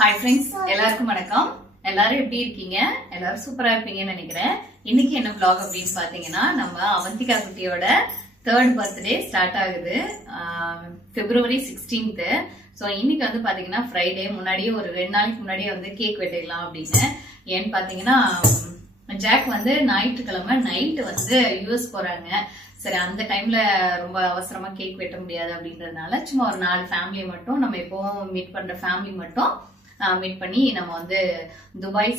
Hi friends, எல்லாருக்கும் வணக்கம். எல்லாரும் எப்படி இருக்கீங்க? எல்லாரும் சூப்பரா இருப்பீங்கன்னு நினைக்கிறேன். இன்னைக்கு என்ன vlog அப்படின்னு பாத்தீங்கன்னா, நம்ம அவந்திகா குட்டியோட 3rd birthday ஸ்டார்ட் ஆகுது. February 16th. சோ இன்னைக்கு வந்து பாத்தீங்கன்னா Friday, முன்னாடியே ஒரு 2 நாளைக்கு முன்னாடியே வந்து கேக் வெட்டிடலாம் அப்படின்னு. ஏன்னு பாத்தீங்கன்னா ஜாக் வந்து ஞாயிற்றுக்கிழமை நைட் வந்து US போறாங்க. சரி, அந்த டைம்ல ரொம்ப அவசரமா கேக் வெட்ட முடியாது அப்படின்றதுனால சும்மா ஒரு 4 ஃபேமிலி மட்டும், நம்ம எப்பவும் மீட் பண்ற ஃபேமிலி மட்டும் மீட் பண்ணி நம்ம வந்து துபாய்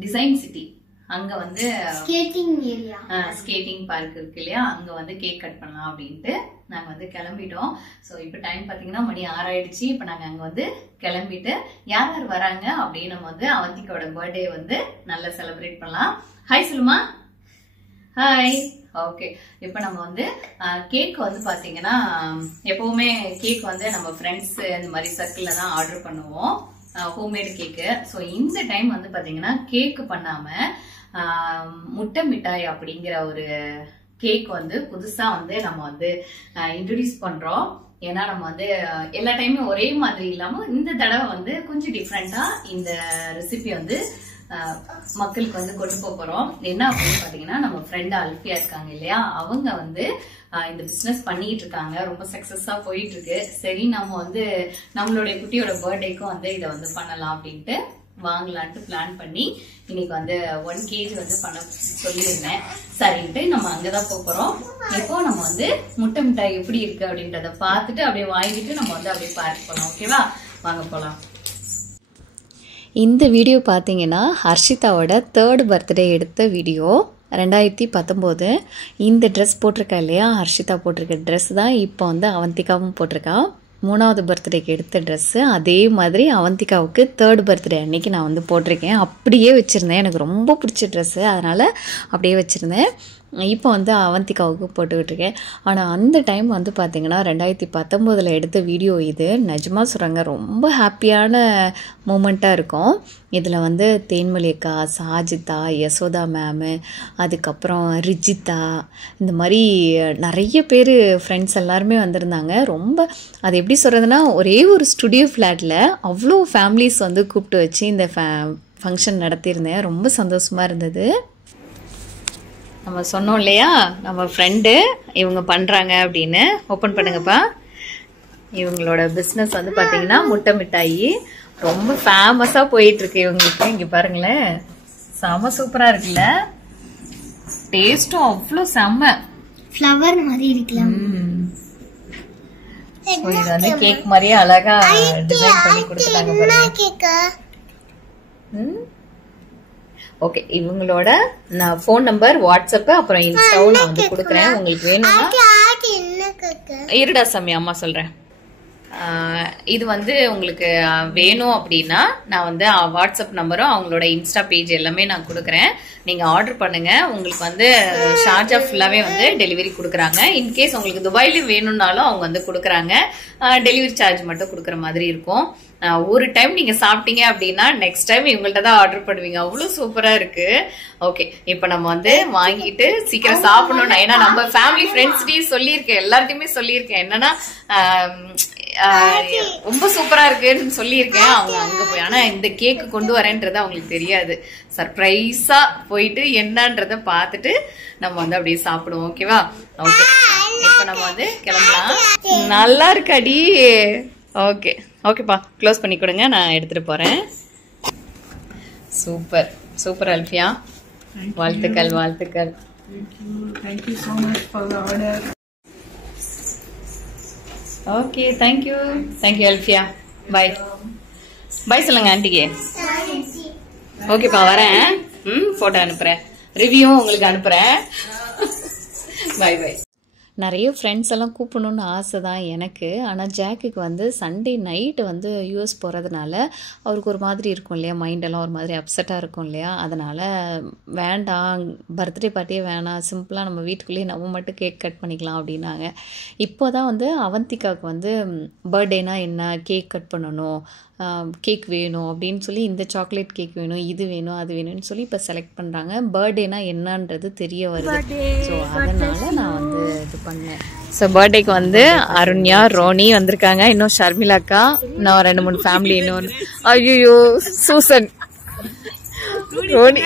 டிசைன் சிட்டி அங்க வந்து ஸ்கேட்டிங் பார்க் இருக்கு இல்லையா, அங்க வந்து கேக் கட் பண்ணலாம் அப்படின்ட்டு நாங்க வந்து கிளம்பிட்டோம். சோ இப்ப டைம் பாத்தீங்கன்னா மணி 6 ஆயிடுச்சு. இப்ப நாங்க அங்க வந்து கிளம்பிட்டு யார் யார் வராங்க அப்படின்னு நம்ம வந்து அவந்திகாவோட பர்த்டே வந்து நல்லா செலிப்ரேட் பண்ணலாம். ஹாய் சொல்லுமா. ஹாய். ஓகே, இப்ப நம்ம வந்து கேக் வந்து பாத்தீங்கன்னா எப்பவுமே கேக் வந்து நம்ம ஃப்ரெண்ட்ஸ் இந்த மாதிரி சர்க்கிள்ல தான் ஆர்டர் பண்ணுவோம், ஹோம்மேடு கேக்கு. ஸோ இந்த டைம் வந்து பாத்தீங்கன்னா கேக் பண்ணாம முட்டை மிட்டாய் அப்படிங்கிற ஒரு கேக் வந்து புதுசா வந்து நம்ம வந்து இன்ட்ரோடியூஸ் பண்றோம். ஏன்னா நம்ம வந்து எல்லா டைமும் ஒரே மாதிரி இல்லாம இந்த தடவை வந்து கொஞ்சம் டிஃப்ரெண்டா இந்த ரெசிபி வந்து மக்களுக்கு வந்து கொண்டு போறோம். என்ன அப்படின்னு பாத்தீங்கன்னா, நம்ம ஃப்ரெண்ட் அல்ஃபியா இருக்காங்க இல்லையா, அவங்க வந்து இந்த பிசினஸ் பண்ணிட்டு இருக்காங்க, ரொம்ப சக்சஸா போயிட்டு இருக்கு. சரி, நம்ம வந்து நம்மளுடைய குட்டியோட பர்த்டேக்கும் வந்து இதை வந்து பண்ணலாம் அப்படின்ட்டு வாங்கலான்ட்டு பிளான் பண்ணி இன்னைக்கு வந்து 1 kg வந்து பண்ண சொல்லியிருந்தேன். சரின்ட்டு நம்ம அங்கதான் போறோம். இப்போ நம்ம வந்து முட்டை மிட்டாய் எப்படி இருக்கு அப்படின்றத பார்த்துட்டு அப்படியே வாங்கிட்டு நம்ம வந்து அப்படியே பார்க்க போலாம். ஓகேவா, வாங்க போலாம். இந்த வீடியோ பார்த்தீங்கன்னா ஹர்ஷிதாவோட 3rd பர்த்டே எடுத்த வீடியோ, 2019. இந்த ட்ரெஸ் போட்டிருக்கா இல்லையா, ஹர்ஷிதா போட்டிருக்க ட்ரெஸ் தான் இப்போ வந்து அவந்திகாவும் போட்டிருக்கா. 3வது பர்த்டேக்கு எடுத்த ட்ரெஸ்ஸு அதே மாதிரி அவந்திகாவுக்கு 3rd பர்த்டே அன்னைக்கு நான் வந்து போட்டிருக்கேன். அப்படியே வச்சுருந்தேன், எனக்கு ரொம்ப பிடிச்ச ட்ரெஸ்ஸு, அதனால் அப்படியே வச்சுருந்தேன். இப்போ வந்து அவந்திகாவுக்கு போட்டுக்கிட்டுருக்கேன். ஆனால் அந்த டைம் வந்து பார்த்திங்கன்னா 2019 எடுத்த வீடியோ இது. நிஜமாக சொல்கிறாங்க, ரொம்ப ஹாப்பியான மூமெண்ட்டாக இருக்கும். இதில் வந்து தேன்மொழி அக்கா, சாஜிதா, யசோதா மேமு, அதுக்கப்புறம் ரிஜிதா, இந்த மாதிரி நிறைய பேர் ஃப்ரெண்ட்ஸ் எல்லாருமே வந்திருந்தாங்க. ரொம்ப அது எப்படி சொல்கிறதுனா, ஒரே ஒரு ஸ்டுடியோ ஃப்ளாட்டில் அவ்வளோ ஃபேமிலிஸ் வந்து கூப்பிட்டு வச்சு இந்த ஃபங்க்ஷன் நடத்தியிருந்தேன். ரொம்ப சந்தோஷமாக இருந்தது. நம்ம சொன்னோம் இல்லையா, நம்ம ஃப்ரெண்டு இவங்க பண்றாங்க அப்படின்னு. ஓபன் பண்ணுங்கப்பா. இவங்களோட பிசினஸ் வந்து பாத்தீங்கன்னா முட்டை மிட்டாயி ரொம்ப ஃபேமஸா போயிட்டு இருக்கு இவங்களுக்கு. இங்க பாருங்களேன், செம சூப்பரா இருக்குல்ல, டேஸ்டும் அவ்வளோ செம்ம ஃப்ளவர் மாதிரி இருக்குல்ல. இது வந்து கேக் மாதிரியே அழகா டிசைன் பண்ணி கொடுத்துட்டாங்க பாருங்க. ஓகே, இவங்களோட நான் ஃபோன் நம்பர், வாட்ஸ்அப், அப்புறம் இன்ஸ்டாவும் நான் வந்து கொடுக்குறேன். உங்களுக்கு வேணும்னா இருடா சாமி, அம்மா சொல்றேன். இது வந்து உங்களுக்கு வேணும் அப்படின்னா நான் வந்து வாட்ஸ்அப் நம்பரும் அவங்களோட இன்ஸ்டா பேஜ் எல்லாமே நான் கொடுக்குறேன். நீங்க ஆர்டர் பண்ணுங்க. உங்களுக்கு வந்து ஷார்ஜா ஃபுல்லாவே வந்து டெலிவரி கொடுக்குறாங்க. இன்கேஸ் உங்களுக்கு துபாயில வேணும்னாலும் அவங்க வந்து கொடுக்குறாங்க. டெலிவரி சார்ஜ் மட்டும் கொடுக்குற மாதிரி இருக்கும். ஒரு டைம் நீங்க சாப்பிட்டீங்க அப்படின்னா நெக்ஸ்ட் டைம் இவங்கள்ட்ட தான் ஆர்டர் பண்ணுவீங்க. அவ்வளவு சூப்பரா இருக்கு. ஓகே, இப்ப நம்ம வந்து வாங்கிட்டு சீக்கிரம் சாப்பிடணும். ஏன்னா நம்ம ஃபேமிலி ஃப்ரெண்ட்ஸ்டையும் சொல்லியிருக்கேன், எல்லார்ட்டையுமே சொல்லியிருக்கேன். என்னன்னா ரொம்ப சூப்பரா இருக்குன்னு சொல்லியிருக்கேன். அவங்க அங்க போய் ஆனா இந்த கேக்கு கொண்டு வரேன்றது அவங்களுக்கு தெரியாது. சர்ப்ரைஸா போயிட்டு என்னன்றத பார்த்துட்டு நம்ம வந்து அப்படியே சாப்பிடுவோம். ஓகேவா? ஓகே, இப்ப நம்ம வந்து கிளம்பலாம். நல்லா இருக்காடி. ஓகே ஓகேப்பா, க்ளோஸ் பண்ணி கொடுங்க, நான் எடுத்துட்டு போறேன். சூப்பர் சூப்பர் அல்ஃபியா, வாழ்த்துக்கள் வாழ்த்துக்கள். Thank you so much for the order. Okay, thank you thank you Alfiya. Bye bye சொல்லுங்க ஆண்டிக்கு. ஓகேப்பா, வரேன். போட்டோ அனுப்புறேன், ரிவ்யூவும் உங்களுக்கு அனுப்புறேன். பாய் பாய். நிறைய ஃப்ரெண்ட்ஸ் எல்லாம் கூப்பிடணுன்னு ஆசை தான் எனக்கு. ஆனால் ஜாக்குக்கு வந்து சண்டே நைட்டு வந்து யூஎஸ் போகிறதுனால அவருக்கு ஒரு மாதிரி இருக்கும் இல்லையா, மைண்டெல்லாம் ஒரு மாதிரி அப்செட்டாக இருக்கும் இல்லையா, அதனால் வேண்டாம், பர்த்டே பார்ட்டியே வேணாம், சிம்பிளாக நம்ம வீட்டுக்குள்ளேயே நம்ம மட்டும் கேக் கட் பண்ணிக்கலாம் அப்படின்னாங்க. இப்போ தான் வந்து அவந்திகாவுக்கு வந்து பர்த்டேனா என்ன, கேக் கட் பண்ணணும், கேக் வேணும் அப்படின்னு சொல்லி, இந்த சாக்லேட் கேக் வேணும், இது வேணும், அது வேணும்னு சொல்லி இப்போ செலக்ட் பண்ணுறாங்க. பர்த்டேனா என்னன்றது தெரிய வருது. ஸோ அதனால் நான் வந்து இது பண்ணேன். ஸோ பர்த்டேக்கு வந்து அருண்யா ரோனி வந்திருக்காங்க. இன்னும் ஷர்மிளா அக்கா, இன்னும் 2-3 ஃபேமிலி. இன்னொன்று ஐயோ சூசன் ரோனி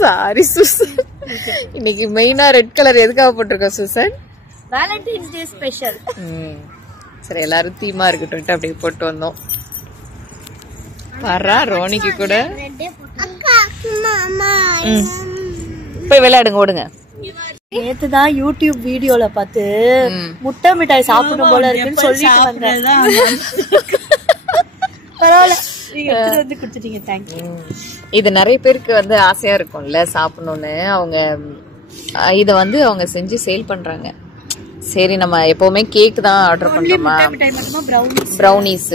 சாரி சூசன். இன்னைக்கு மெயினா ரெட் கலர் எதுக்காக போட்டிருக்கோம் சூசன்? Valentine's day special. சரி எல்லாரும் தீமா இருக்கட்டும் அப்படியே போட்டு வந்தோம். பாரா ரோனிக்கு கூட போய் விளையாடுங்க ஓடுங்க. நேத்துதான் யூடியூப் வீடியோல பார்த்து முட்டை மிட்டாய் சாப்பிடணும் போல இருக்குன்னு சொல்லிட்டு வந்தேன். பரவாயில்ல, நீங்க எடுத்துட்டு வந்து கொடுத்துட்டீங்க. தேங்க்யூ. இது நிறைய பேருக்கு வந்து ஆசையா இருக்கும்ல சாப்பிடணும்னு. அவங்க இத வந்து அவங்க செஞ்சு சேல் பண்றாங்க. சரி நம்ம எப்பவுமே கேக் தான் ஆர்டர் பண்றோமா, ப்ரௌனிஸ்,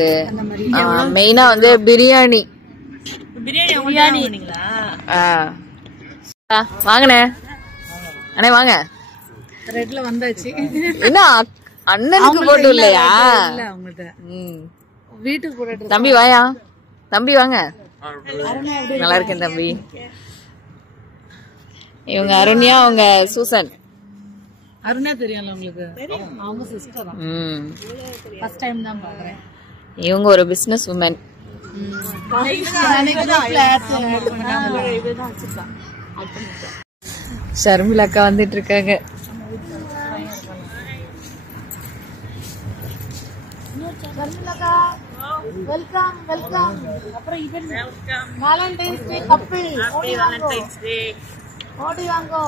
மெயினா வந்து பிரியாணி. வாங்கண்ணே அண்ணே வாங்க. ரெட்ல வந்தாச்சு. என்ன அண்ணனுக்கு போட்டு இல்லையா? வீட்டுக்கு போட்டு தம்பி வாயா, தம்பி வாங்க. நல்லா இருக்கேன் தம்பி. இவங்க அருண்யா, அவங்க சூசன். அருணா தெரியும்ல உங்களுக்கு? அவங்க சிஸ்டர். ஃபர்ஸ்ட் டைம் தான் பாக்குறேன். இவங்க ஒரு பிசினஸ் உமன். ஷர்மிளா அக்கா வந்துட்டு இருக்காங்க. Welcome welcome. அப்புறம் இவன் Valentine's day couple. Happy Valentine's day. ஓடி வாங்கோ.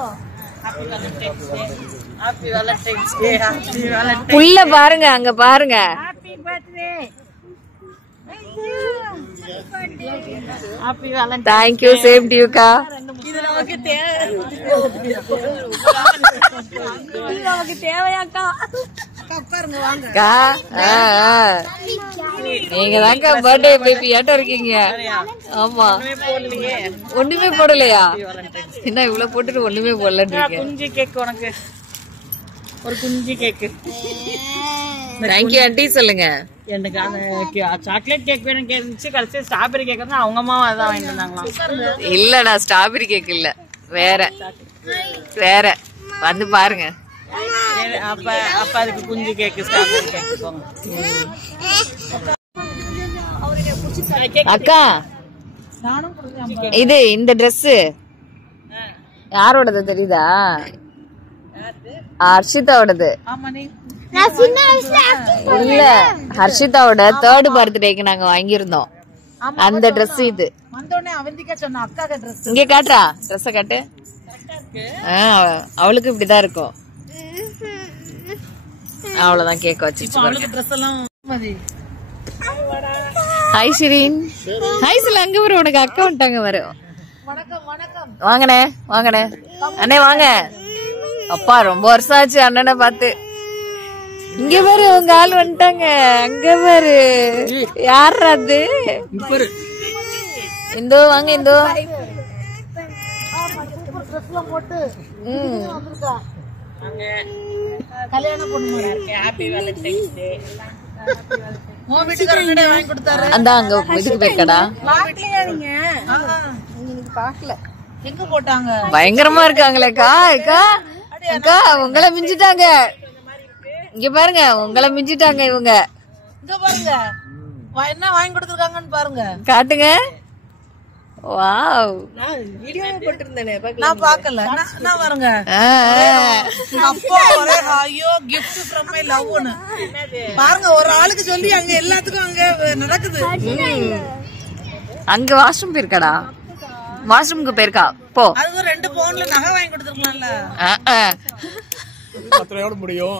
Happy Valentine's day. Happy Valentine's day. Happy Valentine's. உள்ள பாருங்க, அங்க பாருங்க. Happy birthday. Happy Valentine's. Thank you, same to you கா. இது நமக்கு தேவையாக்கா? உட்காருங்க வாங்க. கா நீங்க தாங்க பர்த்டே பேபி ஆட்ட இருக்கீங்க. ஆமா ஒண்ணுமே போடலையா? என்ன இவ்வளவு போட்டுட்டு ஒண்ணுமே போடலன்றீங்க? குஞ்சு கேக் உனக்கு, ஒரு குஞ்சு கேக். தேங்க்யூ ஆண்டி சொல்லுங்க. எனக்கு சாக்லேட் கேக் வேணும் கேட்டுச்சு. கடைசி ஸ்ட்ராபெரி கேக் வந்து அவங்க அம்மா அதான் வாங்கிட்டு வந்தாங்களாம். இல்லடா ஸ்ட்ராபெரி கேக் இல்ல, வேற வேற வந்து பாருங்க. அப்ப அப்ப அதுக்கு குஞ்சு கேக் ஸ்ட்ராபெரி கேக் போங்க. அக்கா இது இந்த Dress யாரோடது தெரியுதா? ஹர்ஷிதாவோடது. இல்ல ஹர்ஷிதாவோட 3rd பர்த்டேக்கு நாங்க வாங்கியிருந்தோம் அந்த Dress இது. இங்க காட்டுறா, Dress காட்டு. அவளுக்கு இப்படிதான் இருக்கும். அவ்வளவுதான் கேக் வச்சு. ஹாய் ஷிரீன். ஹாய் சில அங்க வரும், உனக்கு அக்கா வந்துட்டாங்க வரும். வாங்கண்ணே வாங்கண்ணே அண்ணே வாங்க. அப்பா ரொம்ப வருஷம் ஆச்சு அண்ணனை பார்த்து. இங்க பாரு உங்க ஆள் வந்துட்டாங்க. அங்க பாரு யார் அது? இந்தோ வாங்க இந்தோ. அந்த அங்க இதுக்கு போயிருக்கடா. எங்க போட்டாங்க? பயங்கரமா இருக்காங்களேக்கா. அக்கா அக்கா உங்களை மிஞ்சிட்டாங்க. இங்க பாருங்க உங்களை மிஞ்சிட்டாங்க இவங்க. இங்க பாருங்க என்ன வாங்கி கொடுத்துருக்காங்கன்னு பாருங்க. காட்டுங்க. வாவ் வீடியோ போட்டுருந்தேனே நான் பார்க்கல. நான் பாருங்க அப்போ ஒரே ஐயோ gift from my love னு பாருங்க. ஒரு ஆளுக்கு சொல்லி அங்க எல்லாத்துக்கும் அங்க நடக்குது. அங்க வாஷ்ரூம் போயிருக்கடா. வாஷ்ரூமுக்கு போயிருக்கா போ. அது 2 பவுன்ல நகை வாங்கி கொடுத்துருக்கலாம்ல. பத்திரையோட முடியும்.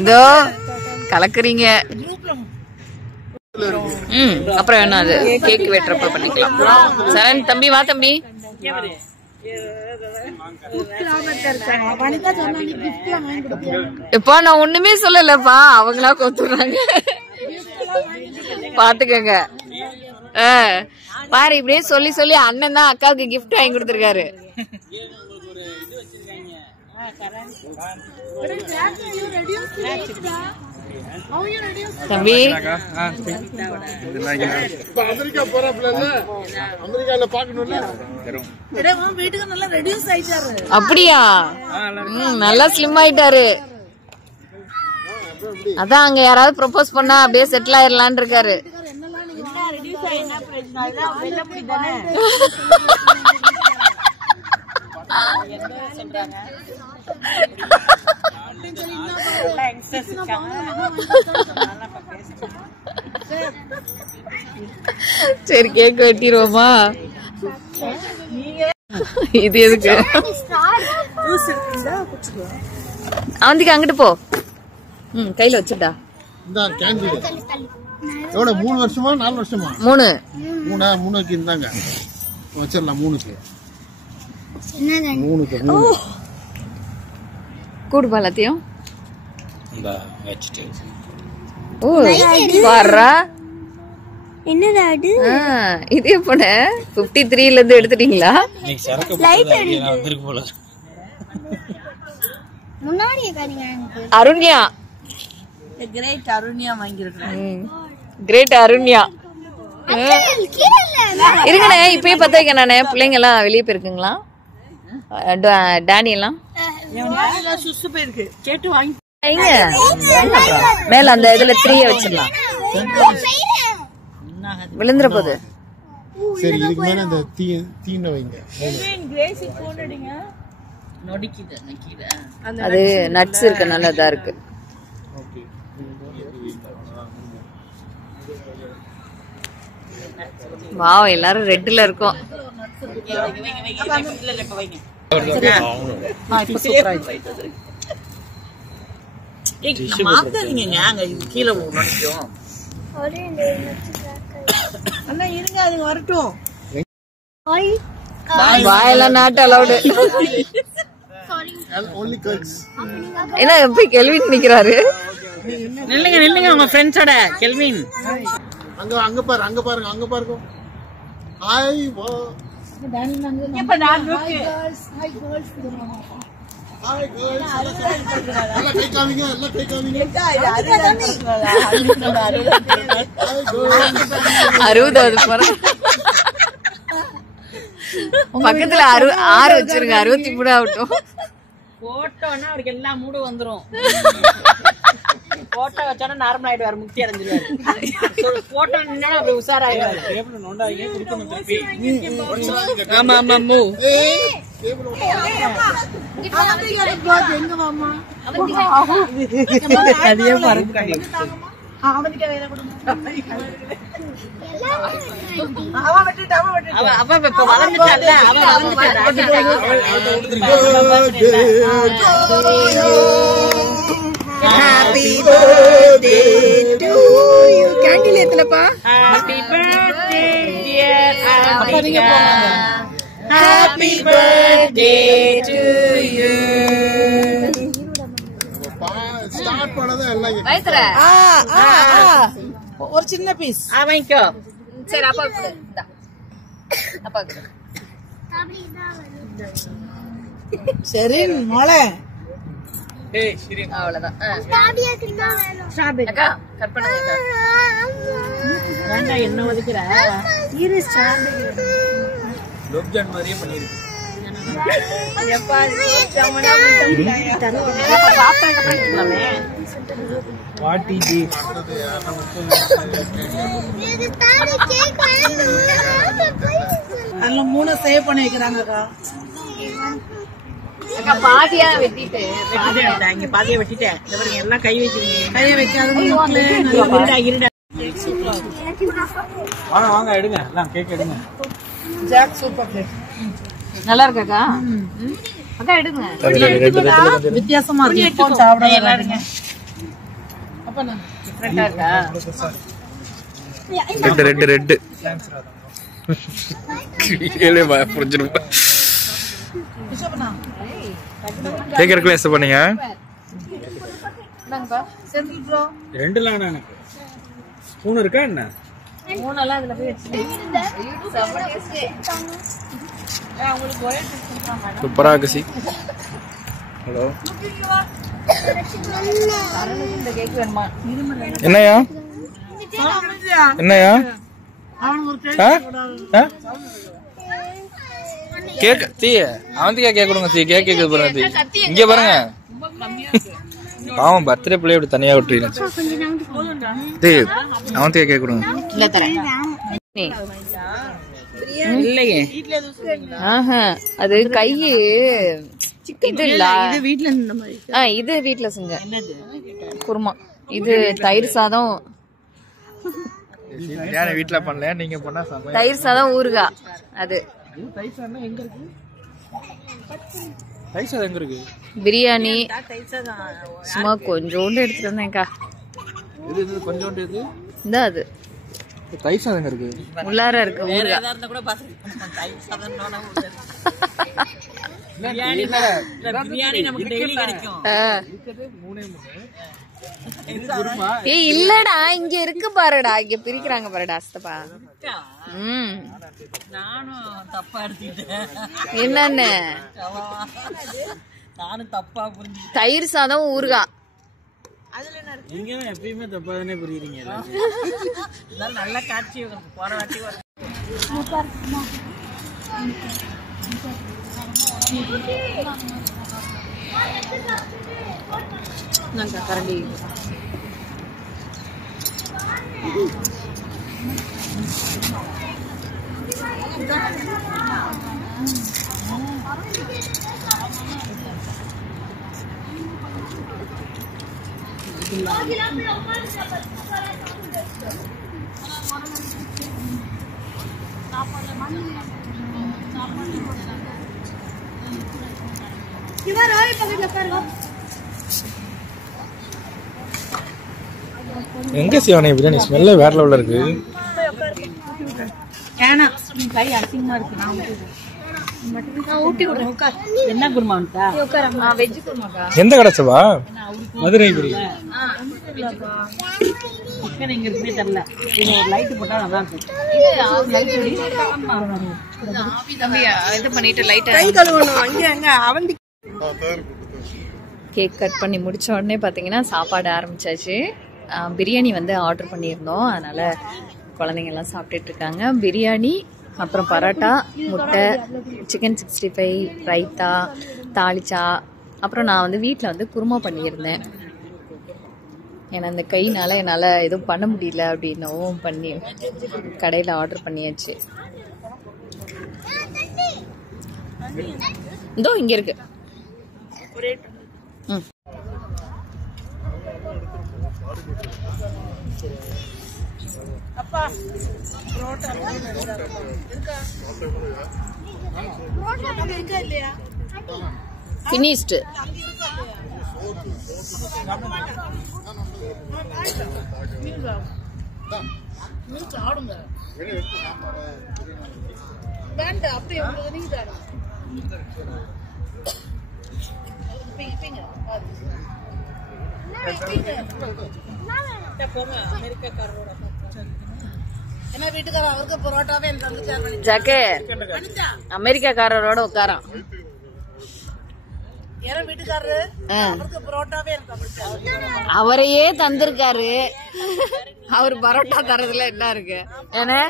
இதோ கலக்குறீங்க. அப்புறம் என்ன அது கேக் வெட்டுறப்ப பண்ணிக்கலாம். சரண் தம்பி வா தம்பி. இப்ப நான் ஒண்ணுமே சொல்லலப்பா, அவங்களா கொத்துறாங்க. பாத்துக்கங்க. பாரு இப்படியே சொல்லி சொல்லி அண்ணன் தான் அக்காவுக்கு கிஃப்ட் வாங்கி கொடுத்துருக்காரு. தம்பி அமெரிக்கா போறாப்ல அமெரிக்கால பாக்கணும்ல வீட்டுக்கு நல்லா ரெடியூஸ் ஆயிட்டாரு. அப்படியா? நல்லா ஸ்லிம் ஆயிட்டாரு. அதான் அங்க யாராவது ப்ரொபோஸ் பண்ணா அப்படியே செட்டில் ஆயிரலான்னு இருக்காரு. சரி கேக் வெட்டிடுவோமா? இது எதுக்கு? அவந்திக்கு அங்கிட்டு போ. கையில வச்சுட்டா. இந்த கேண்டி எவ்வளவு 3 வருஷமா 4 வருஷமா? 3 இருந்தாங்க. வச்சிடலாம் 3க்கு. கூடு பாலத்தையும் பாரா. என்னடா அது? இது எப்ப 53ல இருந்து எடுத்துட்டீங்களா? முன்னாடியே காரிங்க. அருண்யா, கிரேட் அருண்யா வாங்கிருக்கேன். கிரேட் அருண்யா. இருங்கண்ணே, இப்பயே பத்த வைக்க நானே. பிள்ளைங்க எல்லாம் வெளியே போயிருக்குங்களா? டேனி எல்லாம் சுசு போயிருக்கு. கேட்டு வாங்கி மேல அந்த இதுல 3 வச்சிடலாம். விழுந்துற போது. சரி, இதுக்கு மேல இந்த தீன வைங்க. அது நட்ஸ் இருக்கு, நல்லதா இருக்கு. வாவ், எல்லாரும் ரெட்ல இருக்கோம். கீழே அண்ணா இருங்க, அதுங்க வரட்டும். வாயெல்லாம் நாட் அலௌடு. என்ன போய் கெல்வின் நிக்கிறாரு? நில்லுங்க உங்க ஃப்ரெண்ட்ஸோட. கெல்வின் அங்க பாருங்க. ஹாய் வா. இப்ப நான் ஹாய் கேர்ள்ஸ். எல்லாம் கை காமிங்க. அறுபதாவது போற பக்கத்துல 6 வச்சிருங்க. 63 ஆகட்டும். போட்டோன்னா அவருக்கு எல்லா மூடும் வந்துரும். போட்டோ வச்சானா நார்மல் ஆயிடுவாரு, முக்தி அடைஞ்சிருவாரு. போட்டோ நின்னா அப்படி உஷாராயிடுவாரு. ஆமா மூ. எங்க மாமா அதே மறந்து அவ இப்ப வளர்ந்துட்டால. Happy birthday to you. Candle ஏத்தலப்பா. Happy birthday dear Abhika. Happy birthday to you. Start பண்ணதே எல்லாம் வைத்ர. ஒரு சின்ன பீஸ் வாங்கிக்கோ. சரி, அப்பா கொடு. இந்தா அப்பா கொடு. சரி மோளே. அவ்வளவுதான். ஸ்ட்ராபெரி அக்கா கட் பண்ணுங்க. வேண்டாம், என்ன ஒதுக்குற? இரு ஸ்ட்ராபெரி. லோப்ஜான் மாதிரியே பண்ணிருக்கு. What is it? அதுல 3 சேவ் பண்ணி வைக்கிறாங்கக்கா. அக்கா பாதியா வெட்டிட்டு இங்க பாதியா வெட்டிட்டேன். இந்த பாருங்க, எல்லாம் கை வைக்கிறீங்க. கையை வைக்காத. வாங்க எடுங்க, எல்லாம் கேக் எடுங்க. ஜாக் சூப்பர் கேக் நல்லா இருக்காக்கா? அக்கா எடுங்க. வித்தியாசமா இருக்கு. இப்போ சாப்பிடாதீங்க. அப்ப நான் டிஃபரெண்டா இருக்கா? ரெட் கேளே பா புரிஞ்சிரும். கேக் எடுக்கல எஸ் பண்ணீங்க. இந்தாங்கப்பா. செந்தில் ப்ரோ. 2 லாம் எனக்கு. ஸ்பூன் இருக்கா என்ன? 3 எல்லாம் இதுல போய் வச்சிட்டேன். செம்ம டேஸ்ட். உங்களுக்கு ஒரே டேஸ்ட் பண்றாங்க. சூப்பரா இருக்கு. ஹலோ என்னையா என்னையா கேக் தீ அவந்திக்கா கேக் கொடுங்க தீ கேக் கேக்குது பாருங்க தீ இங்க பாருங்க பாவம் பர்த்டே பிள்ளை இப்படி தனியா விட்டுருச்சு தீ அவந்திக்கா கேக் கொடுங்க இல்ல தரேன் இல்லையே அது கையு இது இல்ல இது வீட்டுல செஞ்ச குருமா இது தயிர் சாதம் வீட்டுல பண்ணல நீங்க பண்ணா தயிர் சாதம் ஊறுகாய் அது தயிர் சாதம் எங்க இருக்கு தயிர் சாதம் எங்க இருக்கு பிரியாணி சும்மா கொஞ்சோண்டு எடுத்துட்டு வந்தேன்க்கா இது கொஞ்சோண்டு இது இந்த அது தயிர் சாதம் எங்க இருக்கு உள்ளார இருக்கு ஊறுகாய் ஏய் இல்லடா இங்க இருக்கு பாருடா இங்க பிரிக்கிறாங்க பாருடா அஸ்தப்பா நானும் தப்பா எடுத்துக்கிட்டேன் என்னன்னு நானும் தப்பா புரிஞ்சு தயிர் சாதம் ஊறுகாய் நீங்க எப்பயுமே தப்பா தானே புரியுறீங்க நல்ல காட்சி போற வாட்டி கரண்டி எங்க சிவானி பிரியாணி ஸ்மெல்ல வேற லெவல்ல இருக்கு கை அசிங்கமா இருக்கு நான் ஊட்டி விடுறேன் என்ன குருமான்டா வெஜ் குருமாக்கா எந்த கடைச்சவா மதுரை பிரியாணி சிக்கன் எங்க இருக்குமே தெரியல இது ஒரு லைட் போட்டா நல்லா இருக்கும் இது பண்ணிட்டு லைட்டா கேக் கட் பண்ணி முடிச்ச உடனே பார்த்தீங்கன்னா சாப்பாடு ஆரம்பிச்சாச்சு. பிரியாணி வந்து ஆர்டர் பண்ணியிருந்தோம், அதனால குழந்தைங்க எல்லாம் சாப்பிட்டுட்டு இருக்காங்க. பிரியாணி, அப்புறம் பரோட்டா, முட்டை, சிக்கன் 65, ரைத்தா, தாளிச்சா. அப்புறம் நான் வந்து வீட்டில் வந்து குருமா பண்ணியிருந்தேன். ஏன்னா இந்த கையினால என்னால் எதுவும் பண்ண முடியல அப்படின்னவும் பண்ணி கடையில் ஆர்டர் பண்ணியாச்சு. இதோ இங்கே இருக்கு. ஃபினிஷ்டு. ஜாக்கே அமெரிக்காக்காரரோட உட்காரான். அவரையே தந்திருக்காரு. அவர் பரோட்டா தரதுல என்ன இருக்கு? ஏன்னா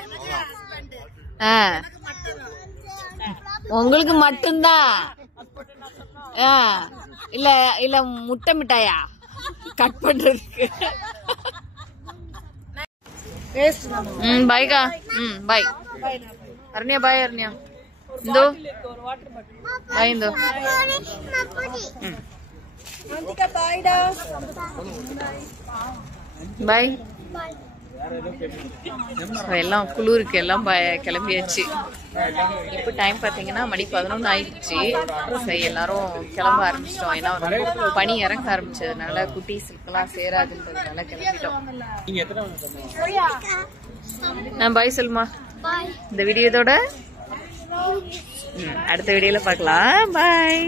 உங்களுக்கு மட்டும்தான். இல்ல இல்ல முட்டை மிட்டாயா கட் பண்றதுக்கு. பாய்கா. பாய் அருண்யா. பாய் அருண்யா. இந்தோ பாய். இந்தோ பாய். எல்லாம் குளிருக்கு எல்லாம் கிளம்பியாச்சு. இப்போ டைம் பார்த்தீங்கன்னா மணி 11 ஆயிடுச்சு. எல்லாரும் கிளம்ப ஆரம்பிச்சிட்டோம். ஏன்னா ரொம்ப பனி இறங்க ஆரம்பிச்சதுனால குட்டீஸுக்கெல்லாம் சேராதுன்றதுனால கிளம்பிட்டோம். நான் பாய் சொல்லுமா. இந்த வீடியோதோட அடுத்த வீடியோல பார்க்கலாம். பாய்.